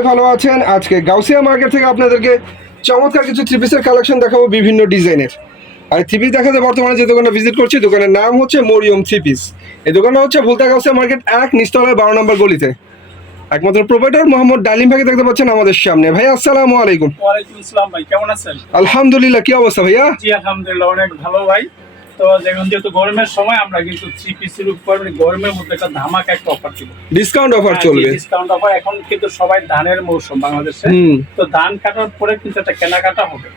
সবাই ভালো আছেন। আজকে গাউসিয়া মার্কেট থেকে আপনাদেরকে চমৎকার কিছু থ্রি পিসের কালেকশন দেখাবো বিভিন্ন ডিজাইনের। আর থ্রি পিস দেখাতে বর্তমানে যে দোকানটা ভিজিট করছি, দোকানের নাম হচ্ছে মরিয়ম থ্রি পিস। এই দোকানটা হচ্ছে ভুলতা গাউসিয়া মার্কেট 1 নিচতলায় 12 নম্বর গলিতে। একমাত্র প্রোপাইটার মোহাম্মদ ডালিম ভাইকে দেখতে পাচ্ছেন আমাদের সামনে। ভাই আসসালামু আলাইকুম। ওয়ালাইকুম আসসালাম ভাই, কেমন আছেন? আলহামদুলিল্লাহ, কি অবস্থা ভাইয়া? জি আলহামদুলিল্লাহ, অনেক ভালো ভাই। তো যেহেতু গরমের সময় আমরা কিন্তু থ্রি পিসের উপর গরমের মধ্যে একটা ধামাকা একটা অফার ছিল, ডিসকাউন্ট অফার চলবে। Discount offer. এখন কিন্তু সবাই ধানের মৌসুম বাংলাদেশে, তো ধান কাটার পরে কিন্তু একটা কেনাকাটা হবে।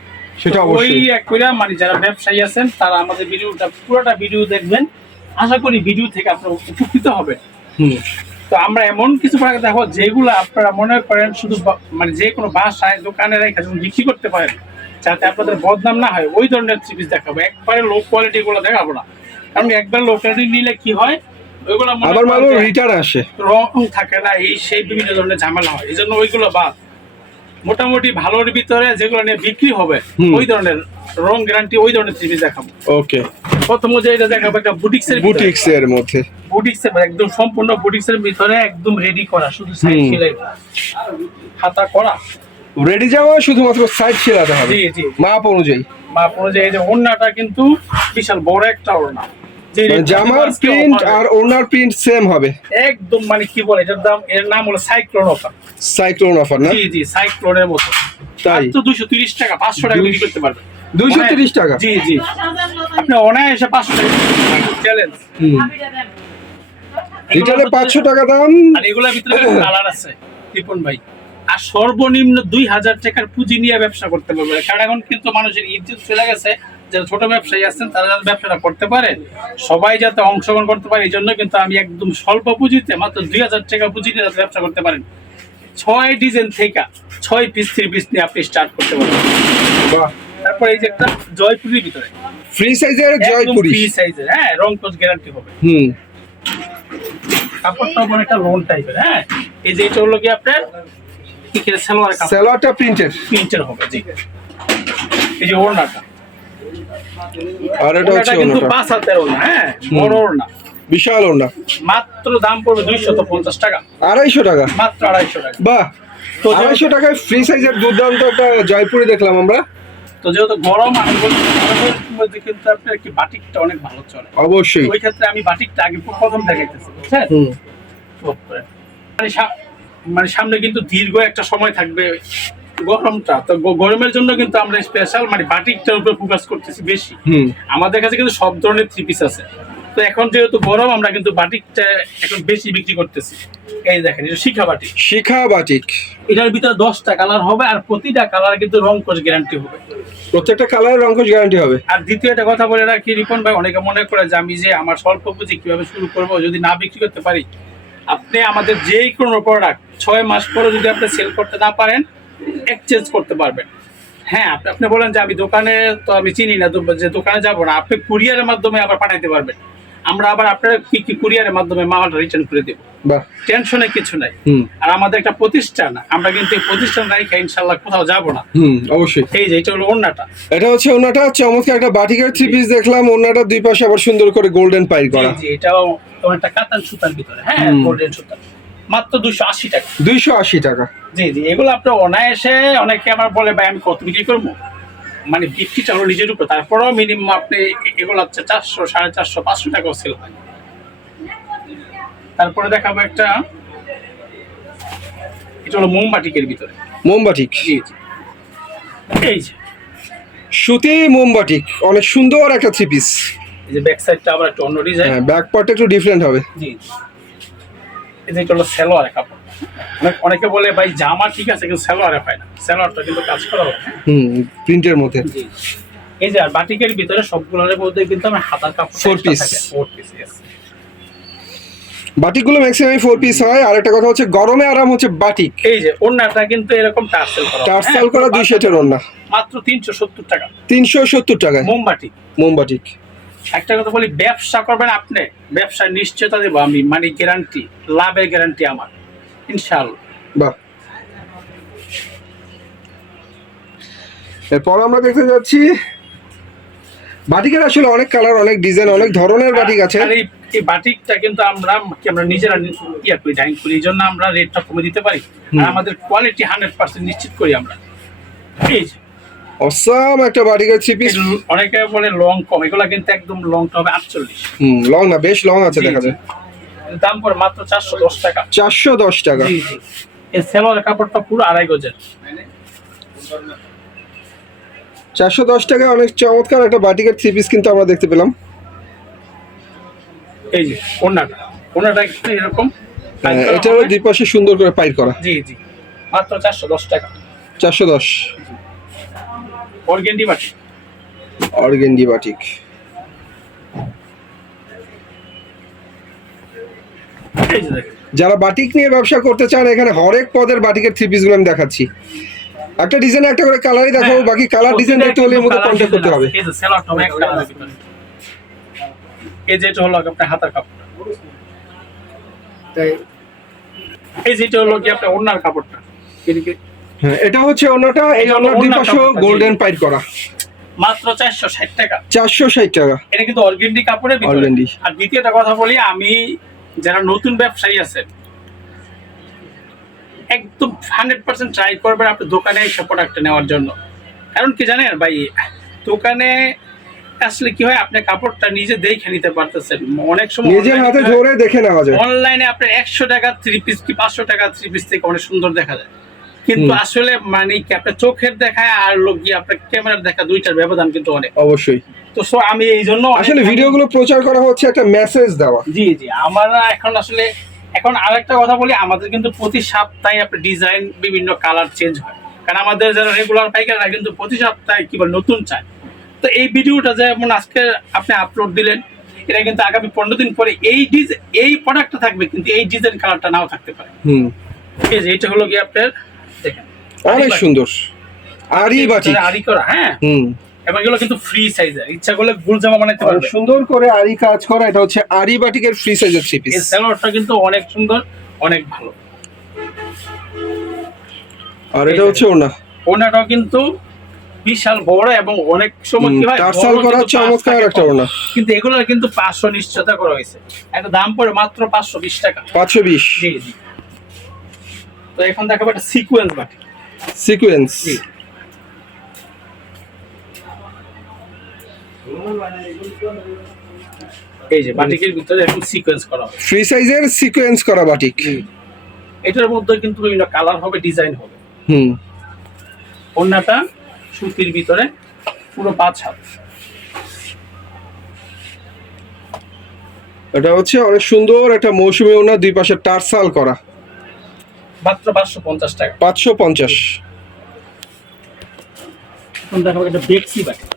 সেটা ওই অবশ্যই। এক করে মানে যারা ব্যবসায়ী আছেন তারা আমাদের ভিডিওটা পুরোটা ভিডিও দেখবেন, আশা করি ভিডিও থেকে আপনারা উপকৃত হবেন। তো আমরা এমন কিছু প্রোডাক্ট দেখো যেগুলো আপনারা মনে করেন শুধু মানে যে কোনো বাসায় দোকানে রেখে বিক্রি করতে পারেন, যাতে আপনাদের বদনাম না হয়, ওই ধরনের থ্রি পিস দেখাবো। একবারে লো কোয়ালিটি গুলো দেখাবো না, কারণ একবার লো কোয়ালিটি নিলে কি হয়, ওইগুলো আবার মানুষ রিটার্ন আসে, রং থাকে না, এই সেই বিভিন্ন ধরনের ঝামেলা হয়। এই জন্য ওইগুলো বাদ। মোটামুটি ভালোর ভিতরে যেগুলো নিয়ে বিক্রি হবে ওই ধরনের রং গ্যারান্টি, ওই ধরনের থ্রি পিস দেখাবো। ওকে, প্রথম যে এটা দেখাবো একটা বুটিক্সের মধ্যে, বুটিক্সের একদম সম্পূর্ণ বুটিক্সের ভিতরে একদম রেডি করা, শুধু সাইড সেলাই হাতা করা রেডি যাওয়া, শুধুমাত্র সাইড সেলাতে হবে। জি জি, মাপ অনুযায়ী। মাপ অনুযায়ী। এই যে ওড়নাটা কিন্তু বিশাল বড় একটা ওড়না, জামার প্রিন্ট আর ওড়নার প্রিন্ট সেম হবে একদম। মানে কি বলে এটার দাম, এর নাম হলো সাইক্লোন অফার। সাইক্লোন অফার না? জি জি, সাইক্লোনের মতো। তাই তো 230 টাকা, 500 টাকা বিক্রি করতে পারবেন। 230 টাকা? জি জি, আপনি অনায়াসে 500 টাকা চ্যালেঞ্জ। রিটেলে 500 টাকা দাম। আর এগুলোর ভিতরে কালার আছে রিপন ভাই। আর সর্বনিম্ন 2000 টাকার পুঁজি নিয়ে ব্যবসা করতে পারবে, কারণ এখন কিন্তু মানুষের ইজ্জত চলে গেছে। যারা ছোট ব্যবসায়ী আছেন তারা যাতে ব্যবসাটা করতে পারে, সবাই যাতে অংশগ্রহণ করতে পারে, এই জন্য কিন্তু আমি একদম স্বল্প পুঁজিতে মাত্র 2000 টাকা পুঁজি নিয়ে যাতে ব্যবসা করতে পারেন। 6 ডিজাইন থেকে 6 পিস 3 পিস নিয়ে আপনি স্টার্ট করতে পারবেন। বাহ। তারপর এই যে একটা জয়পুরির ভিতরে ফ্রি সাইজের জয়পুরি, ফ্রি সাইজের, হ্যাঁ, রং কোচ গ্যারান্টি হবে। কাপড়টা অনেকটা লোন টাইপের। হ্যাঁ, এই যে এটা হলো কি আপনার সালোয়ার কাপড়, সালোয়ারটা প্রিন্টের হবে। জি, এই যে ওড়নাটা, আর এটা হচ্ছে কিন্তু ওড়নাটা 5 হাতের ওড়না। হ্যাঁ, বড় ওড়না, বিশাল ওড়না। মাত্র দাম পড়বে 250 টাকা। 250 টাকা? মাত্র 250 টাকা। বাহ, তো 250 টাকায় ফ্রি সাইজের দুর্দান্ত একটা জয়পুরি দেখলাম আমরা। তো যেহেতু গরম, আমি বলছি গরমের মধ্যে কিন্তু আপনার কি বাটিকটা অনেক ভালো চলে। অবশ্যই, ওই ক্ষেত্রে আমি বাটিকটা আগে প্রথম দেখাইতেছি, বুঝছেন? মানে সামনে কিন্তু দীর্ঘ একটা সময় থাকবে গরমটা, তো গরমের জন্য কিন্তু আমরা স্পেশাল মানে বাটিকটার উপর ফোকাস করতেছি বেশি। আমাদের কাছে কিন্তু সব ধরনের থ্রি পিস আছে, তো এখন যেহেতু গরম আমরা কিন্তু বাটিকটা এখন বেশি বিক্রি করতেছি। এই দেখেন, এটা শিখা বাটিক। এটার ভিতরে 10টা কালার হবে, আর প্রতিটা কালার কিন্তু রং কোচ গ্যারান্টি হবে। প্রত্যেকটা কালারের রং কোচ গ্যারান্টি হবে। আর দ্বিতীয় একটা কথা বলে রাখি রিপন ভাই, অনেকে মনে করে যে আমি যে আমার স্বল্প পুঁজি কিভাবে শুরু করব, যদি না বিক্রি করতে পারি। আপনি আমাদের যেই কোনো প্রোডাক্ট 6 মাস পরে যদি আপনি সেল করতে না পারেন, এক্সচেঞ্জ করতে পারবেন। হ্যাঁ, আপনি বলেন যে আমি দোকানে তো আমি চিনি না, যে দোকানে যাবো না, আপনি কুরিয়ারের মাধ্যমে আবার পাঠাইতে পারবেন। আমরা আবার আপনার কি কুরিয়ারের মাধ্যমে মালটা রিটার্ন করে দেবো, টেনশনে কিছু নাই। আর আমাদের একটা প্রতিষ্ঠান, আমরা কিন্তু এই প্রতিষ্ঠান রাইখা ইনশাআল্লাহ কোথাও যাবো না। অবশ্যই। এই যে এটা হলো ওড়নাটা, এটা হচ্ছে ওড়নাটা, চমৎকার একটা বাটিকের থ্রি পিস দেখলাম। ওড়নাটা দুই পাশে আবার সুন্দর করে গোল্ডেন পাইল করা। জি, এটাও একটা কাতান সুতার ভিতরে, হ্যাঁ, গোল্ডেন সুতা। মাত্র 280 টাকা। 280 টাকা? জি জি, এগুলো আপনার অনায়াসে, অনেকে আমার বলে ভাই আমি কত বিক্রি করবো, মানে বিক্রিটা হলো নিজের উপর। তারপরেও মিনিমাম আপনি এগুলো হচ্ছে 400, 450, 500 টাকাও সেল হয়। তারপরে দেখাবো একটা, এটা হলো মোমবাটিকের ভিতরে। মোমবাটিক? জি জি, এই যে সুতি মোমবাটিক, অনেক সুন্দর একটা থ্রি পিস। এই যে ব্যাক সাইডটা আবার একটু অন্য ডিজাইন, হ্যাঁ, ব্যাক পার্টটা একটু ডিফারেন্ট হবে। জি, এই যে এটা হলো সালোয়ার কাপড়। অনেকে বলে ভাই জামা ঠিক আছে কিন্তু সালোয়ারে হয় না, সালোয়ারটা কিন্তু কাজ করা হবে। প্রিন্টের মধ্যে। জি, এই যে আর বাটিকের ভিতরে সবগুলোর মধ্যে কিন্তু আমি হাতার কাপড় 4 পিস। 4 পিস। বাটিকগুলো ম্যাক্সিমাম 4 পিস হয়। আর একটা কথা হচ্ছে গরমে আরাম হচ্ছে বাটিক। এই যে ওড়নাটা কিন্তু এরকম টার্সেল করা 2 সেটের ওড়না, মাত্র 370 টাকা। 370 টাকায় মোমবাটিক। একটা কথা বলি, ব্যবসা করবেন আপনি, ব্যবসার নিশ্চয়তা দেবো আমি, মানে গ্যারান্টি, লাভের গ্যারান্টি আমার ইনশাআল্লাহ। বাহ। এরপর আমরা দেখতে যাচ্ছি বাটিকের আসলে অনেক কালার, অনেক ডিজাইন, অনেক ধরনের বাটিক আছে। আর এই এই বাটিকটা কিন্তু আমরা নিজেরা ইয়া করি, ডাইং করি, এই জন্য আমরা রেটটা কমে দিতে পারি। আর আমাদের কোয়ালিটি 100% নিশ্চিত করি আমরা। এই যে অসাম একটা বাটিকের থ্রি পিস। অনেকে বলে লং কম, এগুলা কিন্তু একদম লংটা হবে 48। লং না, বেশ লং আছে দেখা যায়। দাম পড়ে মাত্র 410 টাকা। 410 টাকা। জি জি। এই সেলোয়ার কাপড়টা পুরো 2.5 গজের। 410 টাকায় অনেক চমৎকার একটা বাটিকের থ্রি পিস কিন্তু আমরা দেখতে পেলাম। এই যে ওনাটা একটু এরকম, এটারও দুই পাশে সুন্দর করে পাইর করা। জি জি, মাত্র 410 টাকা। 410। Organdie batik. Organdie batik. এই যে দেখেন, যারা বাটিক নিয়ে ব্যবসা করতে চান, এখানে হরেক পদের বাটিকের থ্রি পিস গুলো আমি দেখাচ্ছি। একটা ডিজাইন একটা করে কালারই দেখাবো, বাকি কালার ডিজাইন দেখতে হলে এর মধ্যে কন্টাক্ট করতে হবে। এই যে সেলোয়ারটা এক কালারের ভিতরে। এই যে এটা হলো আপনার হাতার কাপড়টা, এই যেটা হলো কি আপনার ওড়নার কাপড়টা। হ্যাঁ, এটা হচ্ছে ওনাটা, এই ওনার দুই পাশে গোল্ডেন পাইর করা। মাত্র 460 টাকা। 460 টাকা। এটা কিন্তু অর্গেন্ডি কাপড়ের ভিতরে। অর্গেন্ডি। আর দ্বিতীয়টা কথা বলি, আমি যারা নতুন ব্যবসায়ী আছেন একদম 100% ট্রাই করবেন আপনি দোকানে এসে প্রোডাক্ট নেওয়ার জন্য। কারণ কি জানেন ভাই, দোকানে আসলে কি হয়, আপনি কাপড়টা নিজে দেখে নিতে পারতেছেন। অনেক সময় নিজের হাতে ধরে দেখে নেওয়া যায়। অনলাইনে আপনার 100 টাকা থ্রি পিস কি 500 টাকা থ্রি পিস থেকে অনেক সুন্দর দেখা যায়, কিন্তু আসলে মানে কি আপনার চোখের দেখায় আর লোক গিয়ে আপনার ক্যামেরার দেখা দুইটার ব্যবধান কিন্তু অনেক। অবশ্যই। তো সো আমি এই জন্য আসলে ভিডিওগুলো প্রচার করা হচ্ছে একটা মেসেজ দেওয়া। জি জি। আমরা এখন আরেকটা কথা বলি, আমাদের কিন্তু প্রতি সপ্তাহে আপনার ডিজাইন বিভিন্ন কালার চেঞ্জ হয়, কারণ আমাদের যারা রেগুলার পাইকাররা কিন্তু প্রতি সপ্তাহে কি বলে নতুন চায়। তো এই ভিডিওটা যেমন আজকে আপনি আপলোড দিলেন, এটা কিন্তু আগামী 15 দিন পরে এই প্রোডাক্টটা থাকবে, কিন্তু এই ডিজাইন কালারটা নাও থাকতে পারে। ঠিক আছে, এটা হলো কি আপনার দেখেন অনেক সুন্দর আরি বাটিক, আরি করা। হ্যাঁ, এবং এগুলো কিন্তু ফ্রি সাইজের, ইচ্ছা করলে ফুল জামা বানাতে পারবে। সুন্দর করে আরি কাজ করা। এটা হচ্ছে আরি বাটিকের ফ্রি সাইজের থ্রি পিস। এই সালোয়ারটা কিন্তু অনেক সুন্দর, অনেক ভালো। আর এটা হচ্ছে ওনাটাও কিন্তু বিশাল বড়, এবং অনেক সময় কি হয় টার্সাল করা চমৎকার একটা ওনা। কিন্তু এগুলো কিন্তু 500 নিশ্চয়তা করা হয়েছে। একটা দাম পড়ে মাত্র 520 টাকা। 520। জি জি। তো এখন দেখাবো একটা সিকোয়েন্স বাটিক। সিকোয়েন্স। এই যে বাটিকের ভিতরে এখন সিকোয়েন্স করা হবে, ফ্রি সাইজের সিকোয়েন্স করা বাটিক। এটার মধ্যে কিন্তু বিভিন্ন কালার হবে, ডিজাইন হবে। ওড়নাটা সুতির ভিতরে পুরো 5 হাত। এটা হচ্ছে অনেক সুন্দর একটা মৌসুমী ওড়না, দুই পাশে টার্সাল করা। মাত্র 550 টাকা। 550। এখন দেখাবো একটা বেক্সি বাটিক।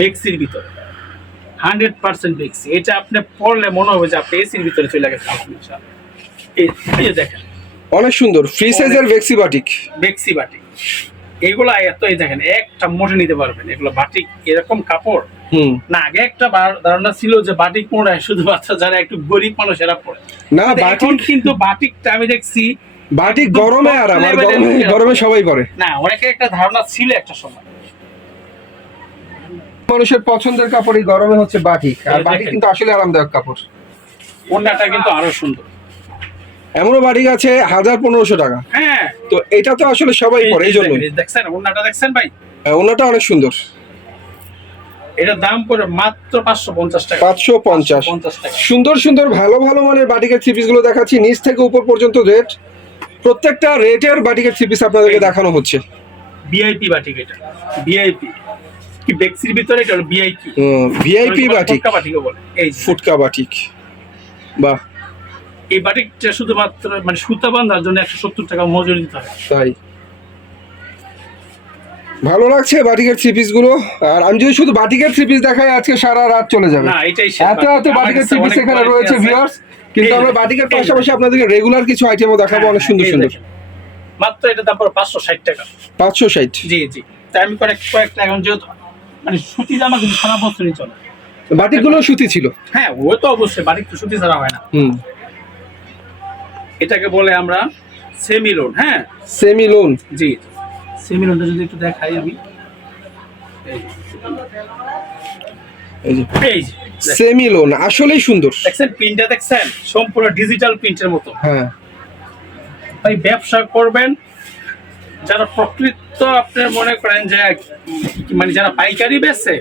বেক্সির ভিতরে 100% বেক্সি। এটা আপনি পরলে মনে হবে যে আপনি এসির ভিতরে চলে গেছেন। এই দেখেন অনেক সুন্দর ফ্রি সাইজের বেক্সি বাটিক। বেক্সি বাটিক এগুলা এত, এই দেখেন একটা মোটে নিতে পারবেন। এগুলো বাটিক এরকম কাপড় না, আগে একটা ধারণা ছিল যে বাটিক পরে শুধুমাত্র যারা একটু গরিব মানুষ এরা পরে না, এখন কিন্তু বাটিকটা আমি দেখছি বাটিক গরমে আরাম, আর গরমে সবাই পরে না। অনেকে একটা ধারণা ছিল একটা সময়, মানুষের পছন্দের কাপড় এই গরমে হচ্ছে বাটিক। আর বাটিক কিন্তু আসলে আরামদায়ক কাপড়। ওড়নাটা কিন্তু আরো সুন্দর। এমনও বাটিক আছে 1000-1500 টাকা। হ্যাঁ, তো এটা তো আসলে সবাই পরে, এই জন্য দেখছেন ওড়নাটা দেখছেন ভাই, ওড়নাটা অনেক সুন্দর। এটার দাম পড়ে মাত্র 550 টাকা। 550 টাকা। সুন্দর সুন্দর ভালো ভালো মানের বাটিকের থ্রি পিস গুলো দেখাচ্ছি, নিচ থেকে উপর পর্যন্ত রেট, প্রত্যেকটা রেটের বাটিকের থ্রি পিস আপনাদেরকে দেখানো হচ্ছে। ভিআইপি বাটিক, এটা ভিআইপি কি বেক্সির ভিতরে, এটা হলো ভিআইপি। ভিআইপি বাটিক, ফুটকা বাটিকও বলে। এই ফুটকা বাটিক, বাহ। এই বাটিকটা শুধুমাত্র মানে সুতা বাঁধার জন্য 170 টাকা মজুরি দিতে হয়। তাই ভালো লাগছে বাটিকের থ্রি পিস গুলো। আর আমি যদি শুধু বাটিকের থ্রি পিস দেখাই, আজকে সারা রাত চলে যাবে। না, এটাই এত এত বাটিকের থ্রি পিস এখানে রয়েছে ভিউয়ার্স। কিন্তু আমরা বাটিকের পাশাপাশি আপনাদেরকে রেগুলার কিছু আইটেমও দেখাবো, অনেক সুন্দর সুন্দর। মাত্র এটা দাম পড়ে 560 টাকা। 560। জি জি। তাই আমি কয়েকটা এখন যেহেতু মানে সুতি জামা কিন্তু সারা বছরই চলে। বাটিক গুলো সুতি ছিল। হ্যাঁ, ও তো অবশ্যই, বাটিক তো সুতি ছাড়া হয় না। এটাকে বলে আমরা সেমি লোন। হ্যাঁ, সেমি লোন। জি, সেমি লোনটা যদি একটু দেখাই আমি, এই যে এই যে সেমি লোন, আসলেই সুন্দর। দেখছেন প্রিন্টটা, দেখছেন সম্পূর্ণ ডিজিটাল প্রিন্টের মতো। হ্যাঁ ভাই ব্যবসা করবেন যারা প্রকৃত আপনার মনে করেন যে মানে যারা পাইকারি বেচে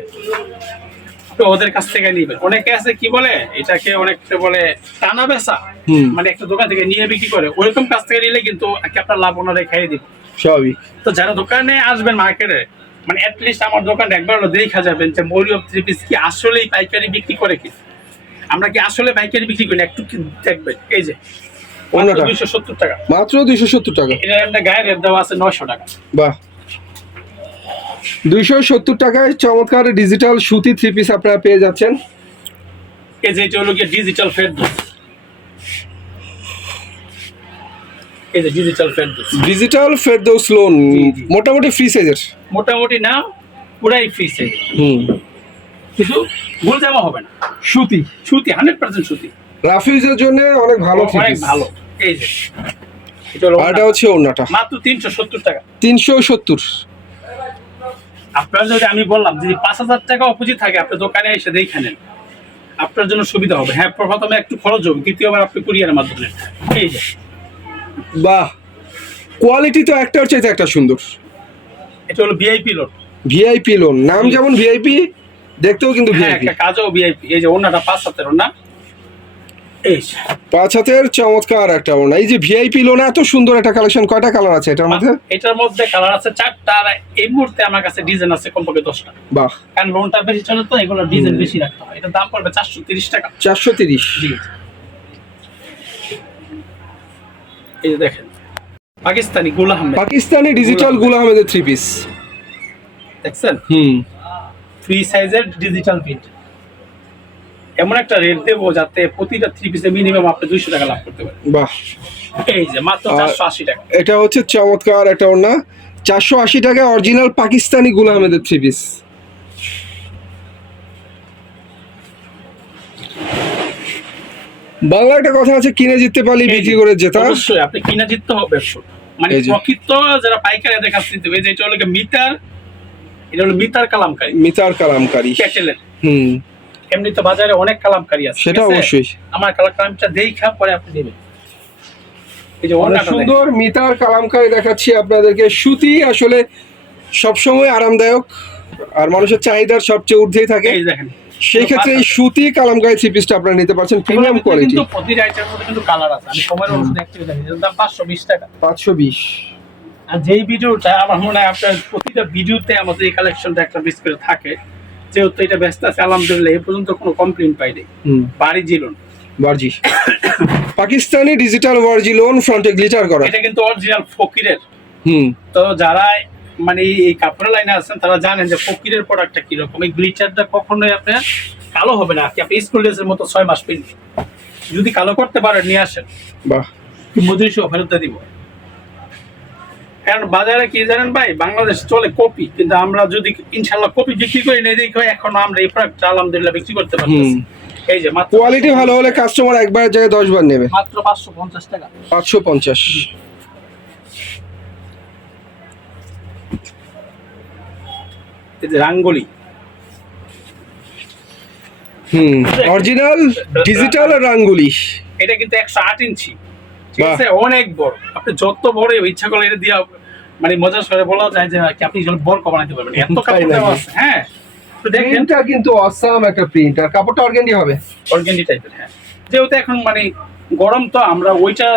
আপনি ওদের কাছ থেকে নিবেন। অনেকে আছে কি বলে এটাকে অনেকে বলে টানা বেচা, হুম। মানে একটা দোকান থেকে নিয়ে বিক্রি করে, ওইরকম কাছ থেকে নিলে কিন্তু আপনার লাভ ওনারা খাইয়ে দিব। স্বাভাবিক। তো যারা দোকানে আসবেন মার্কেটে, মানে অ্যাটলিস্ট আমার দোকানটা একবার হলো দেখা যাবেন যে মরিয়ম থ্রি পিস কি আসলেই পাইকারি বিক্রি করে কি, আমরা কি আসলে পাইকারি বিক্রি করি না, একটু কি দেখবেন। এই যে অন্যটা 270 টাকা, মাত্র 270 টাকা। এটা একটা গায়ের রেট দেওয়া আছে 900 টাকা। বাহ, 270 টাকায় চমৎকার ডিজিটাল সুতি থ্রি পিস আপনারা পেয়ে যাচ্ছেন। এই যে এটা হলো গিয়ে ডিজিটাল ফেরদৌস, এই যে digital Ferdous, digital Ferdous loan জি, জি। মোটামুটি ফ্রি সাইজের। মোটামুটি না পুরাই ফ্রি সাইজ, হুম। কিন্তু ভুল জামা হবে না, সুতি, সুতি 100% সুতি, রাফিজের জন্য অনেক ভালো থ্রি অনেক পিস। ভালো। এই যে এটা হলো আর এটা হচ্ছে ওড়নাটা মাত্র 370 টাকা। 370। আপনার যদি আমি বললাম যদি 5000 টাকা অপোজিট থাকে আপনি দোকানে এসে দেখে নেন, আপনার জন্য সুবিধা হবে। হ্যাঁ প্রথমে একটু খরচ হবে, দ্বিতীয়বার আপনি কুরিয়ারের মাধ্যমে। এই যে বাহ, কোয়ালিটি তো একটার চাইতে একটা সুন্দর। এটা হলো ভিআইপি লোড, ভিআইপি লোন, নাম যেমন ভিআইপি, দেখতেও কিন্তু হ্যাঁ ভিআইপি। একটা কাজও ভিআইপি। এই যে ওনাটা 5 হাতের ওনা, এই যে 5 হাতের চমৎকার একটা ওড়না। এই যে ভিআইপি লোন, এত সুন্দর একটা কালেকশন। কয়টা কালার আছে এটার মধ্যে? এটার মধ্যে কালার আছে 4টা, আর এই মুহূর্তে আমার কাছে ডিজাইন আছে কমপক্ষে 10টা। বাহ, কারণ লোনটা বেশি চলে তো এগুলো ডিজাইন বেশি রাখতে হয়। এটার দাম পড়বে 430 টাকা। 430। জি, এই যে দেখেন পাকিস্তানি গুল আহমেদ, পাকিস্তানি ডিজিটাল গুল আহমেদের থ্রি পিস। দেখছেন হুম। ফ্রি সাইজের ডিজিটাল প্রিন্ট। এমন একটা রেট দেবো যাতে প্রতিটা থ্রি পিসে মিনিমাম আপনি 200 টাকা লাভ করতে পারেন। বাহ, এই যে মাত্র 480 টাকা। এটা হচ্ছে চমৎকার একটা ওড়না, 480 টাকায় অরিজিনাল পাকিস্তানি গুল আহমেদের থ্রি পিস। বাংলা একটা কথা আছে, কিনে জিততে পারলে বিক্রি করে জেতা। অবশ্যই আপনি কিনা জিততে হবে। মানে এই যে। প্রকৃত যারা পাইকারি এদের কাছ থেকে নিতে হবে। এই যে এটা হলো মিটার, এটা হলো মিটার কালামকারী, মিতার কালামকারী। প্যাটেলের। হুম, এমনি তো বাজারে অনেক কালামকারী আছে, সেটা ঠিক আছে? অবশ্যই। আমার কালামটা দেখা পরে আপনি নেবেন। এই যে অনেক ওনাটা সুন্দর মিতার কালামকারী দেখাচ্ছি আপনাদেরকে। সুতি আসলে সবসময় আরামদায়ক আর মানুষের চাহিদার সবচেয়ে ঊর্ধ্বেই থাকে। এই দেখেন সেই ক্ষেত্রে এই সুতি কালামকারী থ্রি পিসটা আপনারা নিতে পারছেন প্রিমিয়াম কোয়ালিটি। কিন্তু প্রতিটা আইটেমের মধ্যে কিন্তু কালার আছে। আমি সময়ের অনুসারে একটু দেখি, এর দাম 520 টাকা। 520। আর যেই ভিডিওটা আমার মনে হয় আপনার প্রতিটা ভিডিওতে আমাদের এই কালেকশনটা একটা মিস করে থাকে, যেহেতু এটা ব্যস্ত আছে আলহামদুলিল্লাহ এই পর্যন্ত কোনো কমপ্লেইন পাইনি। হুম, বাড়ি জিলুন ভার্জি পাকিস্তানি ডিজিটাল ভার্জি লোন, ফ্রন্টে গ্লিটার করা। এটা কিন্তু অরিজিনাল ফকিরের। হুম, তো যারা মানে এই কাপড়ের লাইনে আছেন তারা জানেন যে ফকিরের প্রোডাক্টটা কিরকম। এই গ্লিটারটা কখনোই আপনার কালো হবে না। কি আপনি স্কুল ড্রেসের মতো 6 মাস পিন যদি কালো করতে পারেন নিয়ে আসেন, বাহ, মজুরি সহ ফেরত দিয়ে দিব। কারণ বাজারে কি জানেন ভাই, বাংলাদেশ চলে কপি, কিন্তু আমরা যদি ইনশাল্লাহ কপি বিক্রি করি না দেখি এখন আমরা এই প্রোডাক্ট আলহামদুলিল্লাহ বিক্রি করতে পারতেছি। এই যে মাত্র কোয়ালিটি ভালো হলে কাস্টমার একবার জায়গায় 10 বার নেবে। মাত্র 550 টাকা। 550। এই যে রাঙ্গলি, হুম, অরিজিনাল ডিজিটাল রাঙ্গুলি। এটা কিন্তু 108 ইঞ্চি, ঠিক বাহ। আছে, অনেক বড়। আপনি যত বড় ইচ্ছা করলে এটা দিয়ে মানে মজার সরে বলা যায় যে কি আপনি বড় বানাইতে পারবেন, এত কাপড় দেওয়া আছে। হ্যাঁ তো দেখেন প্রিন্টটা কিন্তু অসাম একটা প্রিন্ট, আর কাপড়টা অর্গানডি হবে। অর্গানডি টাইপের। হ্যাঁ যেহেতু এখন মানে গরম তো আমরা ওইটা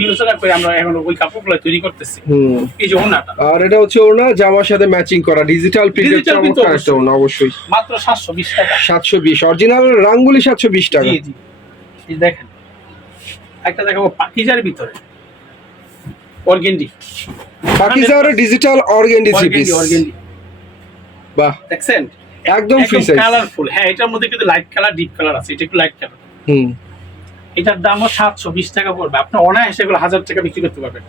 বিবেচনা করে আমরা এখন ওই কাপড়গুলো তৈরি করতেছি। হুম, এই যে ওনাটা আর এটা হচ্ছে ওড়না জামার সাথে ম্যাচিং করা ডিজিটাল প্রিন্টের Digital print চমৎকার একটা ওড়না। অবশ্যই মাত্র 720 টাকা। 720 অরিজিনাল রাঙ্গুলি 720 টাকা। জি জি, এই দেখেন একটা দেখাবো পাকিজার ভিতরে organdie, পাকিজার digital organdie three piece. Organdie বাহ, দেখছেন একদম ফ্রি সাইজ। কালারফুল। হ্যাঁ এটার মধ্যে কিন্তু লাইট কালার ডিপ কালার আছে, এটা একটু লাইট কালার। হুম, এটার দামও 720 টাকা পড়বে। আপনি অনায়াসে এগুলো 1000 টাকা বিক্রি করতে পারবেন।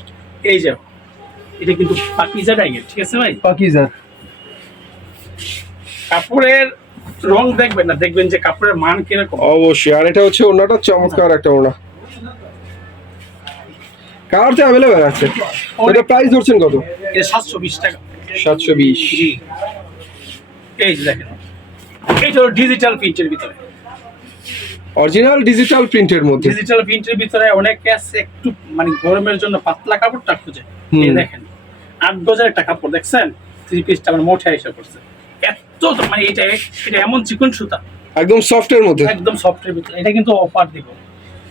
এই যে এটা কিন্তু পাকিজা ডাইগের, ঠিক আছে ভাই? পাকিজার কাপড়ের রং দেখবেন না, দেখবেন যে কাপড়ের মান কিরকম। অবশ্যই। আর এটা হচ্ছে ওড়নাটা চমৎকার একটা ওড়না, কালারতে অ্যাভেলেবেল আছে। এটা প্রাইস ধরছেন কত? এটা 720 টাকা। 720। জি এই যে দেখেন এটা হলো ডিজিটাল প্রিন্টের ভিতরে। অরিজিনাল ডিজিটাল প্রিন্টের মধ্যে। ডিজিটাল প্রিন্টের ভিতরে অনেকে আছে একটু মানে গরমের জন্য পাতলা কাপড়টা খুঁজে। এই দেখেন 8 গজের একটা কাপড় দেখছেন, 3 পিসটা আমার মোটা এসে পড়ছে। এত মানে এটা এমন চিকন সুতা, একদম সফটের মধ্যে, একদম সফটের ভিতরে। এটা কিন্তু অফার দিব,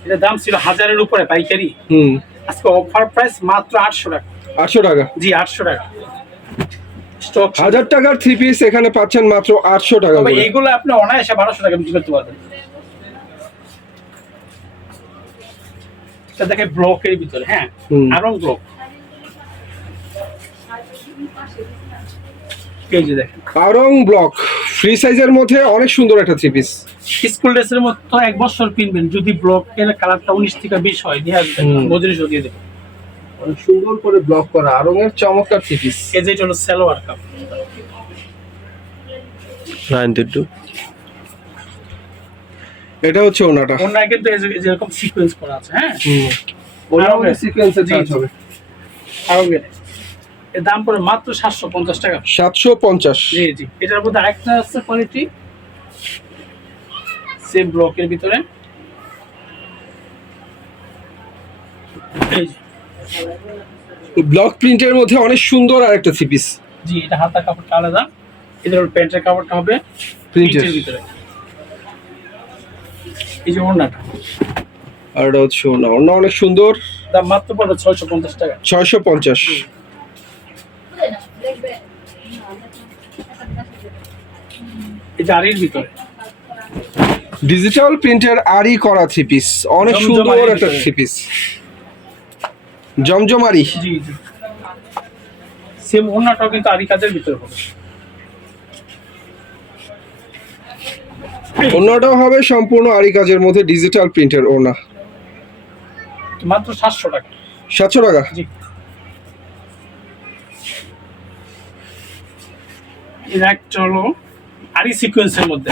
এটা দাম ছিল 1000-এর উপরে পাইকারি, আজকে অফার প্রাইস মাত্র 800 টাকা। 800 টাকা? জি 800 টাকা স্টক। 1000 টাকার 3 পিস এখানে পাচ্ছেন মাত্র 800 টাকা তবে করে। এইগুলো আপনি অনায়াসে 1200 টাকা বিক্রি করতে পারবেন। এটা দেখে ব্লকের ভিতরে, হ্যাঁ আরং ব্লক। এই যে দেখেন আরং ব্লক ফ্রি সাইজের মধ্যে অনেক সুন্দর একটা 3 পিস। স্কুল ড্রেসের মতো 1 বছর কিনবেন, যদি ব্লকের কালারটা 19 থেকে 20 হয় নিয়ে আসবেন, মজুরি দিয়ে দেবেন। অনেক সুন্দর করে ব্লক করা আরং এর চমৎকার 3 পিস। এই যে এটা হলো সালোয়ার কাপড়, 92 এটা হচ্ছে ওনাটা। ওনায় কিন্তু যেরকম সিকোয়েন্স করা আছে, হ্যাঁ ওনাও সিকোয়েন্সের কাজ হবে। আরং এর এর দাম পড়ে মাত্র 750 টাকা। 750? জি জি। এটার মধ্যে আরেকটা আছে কোয়ালিটি, সেম ব্লকের ভিতরে। এই যে ব্লক প্রিন্টের মধ্যে অনেক সুন্দর আরেকটা 3 পিস। জি, এটা হাতা কাপড়টা আলাদা, এদের প্যান্টের কাপড়টা হবে প্রিন্টের ভিতরে। এই যে ওড়নাটা, আর এটা হচ্ছে ওড়না। ওড়না অনেক সুন্দর, দাম মাত্র পড়বে 650 টাকা। 650। এই যে আরির ভিতরে ডিজিটাল প্রিন্টের আরি করা 3 পিস, অনেক সুন্দর একটা 3 পিস। জমজমারি। জি জি। সেম ওড়নাটাও কিন্তু আরি কাজের ভিতরে হবে। ওড়নাটাও হবে সম্পূর্ণ আরি কাজের মধ্যে, ডিজিটাল প্রিন্টের ওড়না। মাত্র 700 টাকা। 700 টাকা? জি। এর একটা হলো আরি সিকোয়েন্সের মধ্যে,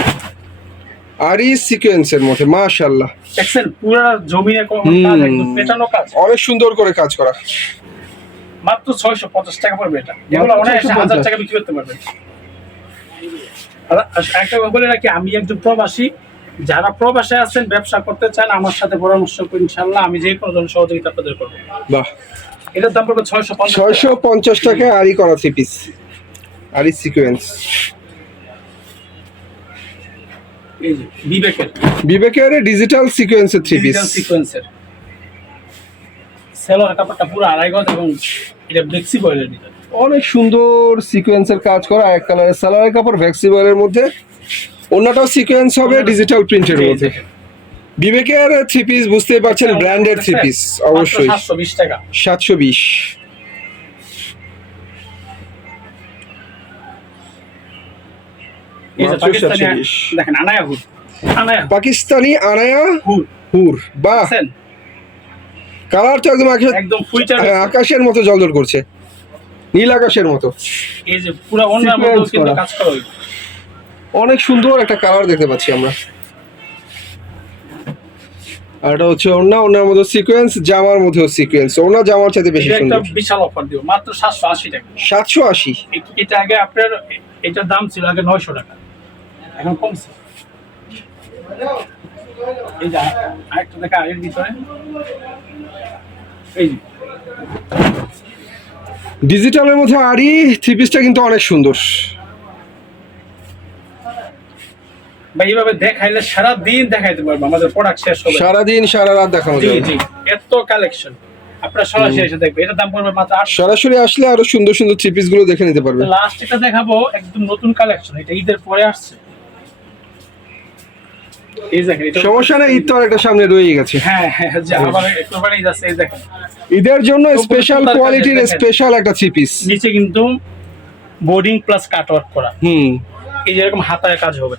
আরি সিকোয়েন্সের মধ্যে মাশাআল্লাহ। দেখছেন পুরো জমিনে কাজ, একদম পেটানো কাজ, অনেক সুন্দর করে কাজ করা। মাত্র 650 টাকা পড়বে এটা। এগুলো অনায়াসে 1000 টাকা বিক্রি করতে পারবেন। আর একটা বলে রাখি, আমি একজন প্রবাসী, যারা প্রবাসে আছেন ব্যবসা করতে চান আমার সাথে পরামর্শ করে ইনশাআল্লাহ আমি যে কোনো ধরনের সহযোগিতা আপনাদের করব। বাহ, এটার দাম পড়বে 650। 650 টাকায় আরি করা 3 পিস, আরি সিকোয়েন্স। এই যে বিবেকের ডিজিটাল সিকোয়েন্সের 3 পিস। ডিজিটাল সিকোয়েন্সের সেলোয়ার কাপড়টা পুরো 2.5 গজ এবং এটা ফ্লেক্সিবলের ভিতরে। অনেক সুন্দর সিকোয়েন্সের কাজ করা, এক কালারের সালোয়ার কাপড় ফ্লেক্সিবলের মধ্যে। ওন্নাটাও সিকোয়েন্স হবে ডিজিটাল প্রিন্টের মধ্যে। বিবেকের 3 পিস বুঝতেই পারছেন, ব্র্যান্ডের 3 পিস অবশ্যই। 720 টাকা। 720। এই যে পাকিস্তানি দেখেন আনায়া হুড, পাকিস্তানি আনায়া হুড, হুর। বাহ, কালার তো একদম ফুইটার আকাশের মতো জলজল করছে, নীল আকাশের মতো। এই যে পুরো ওন্নার মধ্যে কিন্তু কাজ করা হইছে। অনেক সুন্দর একটা কালার দেখতে পাচ্ছি আমরা। আর এটা হচ্ছে ওড়না, ওড়নার মধ্যে সিকোয়েন্স, জামার মধ্যেও সিকোয়েন্স। ওড়না জামার চাইতে বেশি সুন্দর। একটা বিশাল অফার দিও, মাত্র 780 টাকা। 780? এটা আগে আপনার এটার দাম ছিল আগে 900 টাকা, এখন কমছে। এই যে আরেকটা দেখা এর ভিতরে, এই যে ডিজিটালের মধ্যে আরি 3 পিসটা কিন্তু অনেক সুন্দর। ভাই এইভাবে দেখাইলে সারা দিন দেখাইতে পারবো, আমাদের প্রোডাক্ট শেষ হবে সারা দিন সারা রাত দেখানো জি যাবে। জি, এত কালেকশন আপনারা সরাসরি এসে দেখবেন। এটার দাম পড়বে মাত্র 800। সরাসরি আসলে আরো সুন্দর সুন্দর 3 পিস গুলো দেখে নিতে পারবেন। লাস্ট এটা দেখাবো একদম নতুন কালেকশন, এটা ঈদের পরে আসছে। এই দেখেন, এটা সমস্যা নেই, ঈদ তো একটা সামনে রয়ে গেছে। হ্যাঁ হ্যাঁ, যে আবার কোরবানি যাচ্ছে। এই দেখেন ঈদের জন্য স্পেশাল কোয়ালিটির স্পেশাল একটা 3 পিস। নিচে কিন্তু বোর্ডিং প্লাস কাট ওয়ার্ক করা, এই যে এরকম হাতায় কাজ হবে।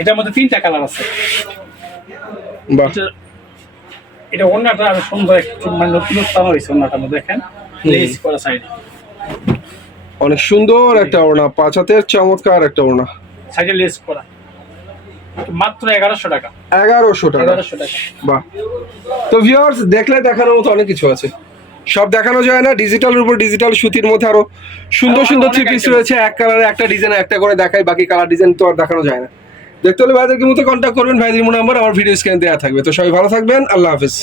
এটার মধ্যে 3টা কালার আছে। বাহ, এটা ওন্নাটা আরো সুন্দর, একটু মানে নতুনত্ব হয়েছে ওন্নাটার মধ্যে। দেখেন লেস করা সাইডে, অনেক সুন্দর একটা ওড়না, 5 হাতের চমৎকার একটা ওড়না, সাইডে লেস করা। মাত্র 1100 টাকা। 1100 টাকা? 1100 টাকা। বাহ। তো ভিউয়ার্স, দেখলে দেখানোর মতো অনেক কিছু আছে। সব দেখানো যায় না, ডিজিটালের উপর ডিজিটাল সুতির মধ্যে আরো সুন্দর আরো সুন্দর অনেক থ্রি পিস item রয়েছে। এক কালারে একটা ডিজাইন একটা করে দেখাই, বাকি কালার ডিজাইন তো আর দেখানো যায় না। দেখতে হলে ভাইদেরকে মতো কন্ট্যাক্ট করবেন, ভাইদের নাম্বার আমার ভিডিও স্ক্রিনে দেওয়া থাকবে। তো সবাই ভালো থাকবেন, আল্লাহ হাফেজ।